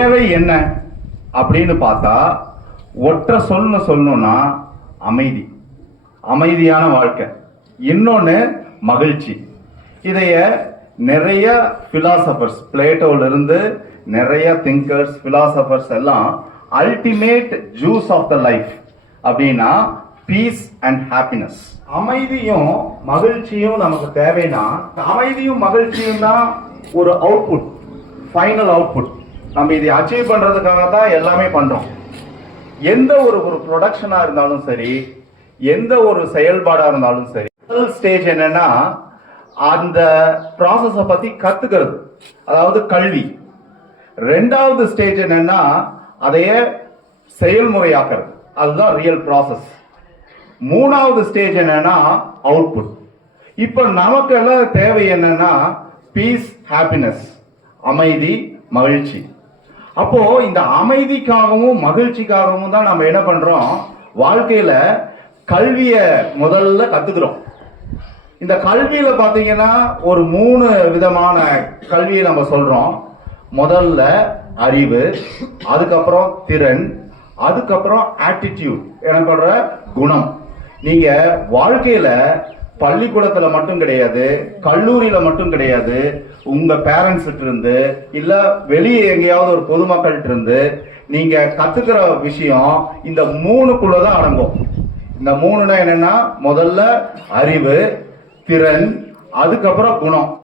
தேவை என்ன அப்படின்னு பார்த்தா ஒற்றை சொல்னு சொல்லணும்னா அமைதி. அமைதியான வாழ்க்கை. இன்னொன்று மகிழ்ச்சி. இதைய நிறைய பிலாசபர்ஸ் பிளேட்டோல இருந்து நிறைய திங்கர்ஸ் பிலாசபர்ஸ் எல்லாம் ultimate juice of the life அப்படின்னா பீஸ் அண்ட் ஹாப்பினஸ் அமைதியும் மகிழ்ச்சியும் நமக்கு தேவைன்னா அமைதியும் மகிழ்ச்சியும் தான் ஒரு அவுட்புட் ஃபைனல் அவுட்புட் நம்ம இதை அச்சீவ் பண்ணுறதுக்காக தான் எல்லாமே பண்ணுறோம் எந்த ஒரு ஒரு ப்ரொடக்ஷனாக இருந்தாலும் சரி எந்த ஒரு செயல்பாடாக இருந்தாலும் சரி முதல் ஸ்டேஜ் என்னன்னா அந்த ப்ராசஸை பற்றி கற்றுக்கிறது அதாவது கல்வி. ரெண்டாவது ஸ்டேஜ் என்னன்னா அதைய செயல்முறையாக்குறது. அதுதான் ரியல் ப்ராசஸ் மூணாவது ஸ்டேஜ் என்னன்னா அவுட்புட் இப்போ நமக்கு எல்லாம் தேவை என்னன்னா பீஸ் ஹாப்பினஸ் அமைதி மகிழ்ச்சி. அப்போ இந்த அமைதிக்காகவும் மகிழ்ச்சிக்காகவும் தான் நம்ம என்ன பண்றோம்? வாழ்க்கையில கல்விய முதல்ல கத்துக்கிறோம். இந்த கல்வியில பாத்தீங்கன்னா ஒரு மூணு விதமான கல்வியை நம்ம சொல்றோம். முதல்ல அறிவு அதுக்கப்புறம் திறன் அதுக்கப்புறம் ஆட்டிடியூட் எனப்படுற குணம். நீங்க வாழ்க்கையில பள்ளிக்கூடத்துல மட்டும் கிடையாது கல்லூரியில மட்டும் கிடையாது. உங்க பேரண்ட்ஸ் இருந்து இல்ல வெளியே எங்கேயாவது ஒரு பொதுமக்கள்கிட்ட இருந்து நீங்க கத்துக்கிற விஷயம் இந்த மூணுக்குள்ளதான் அடங்கும். இந்த மூணுனா என்னன்னா முதல்ல அறிவு திறன் அதுக்கப்புறம் குணம்.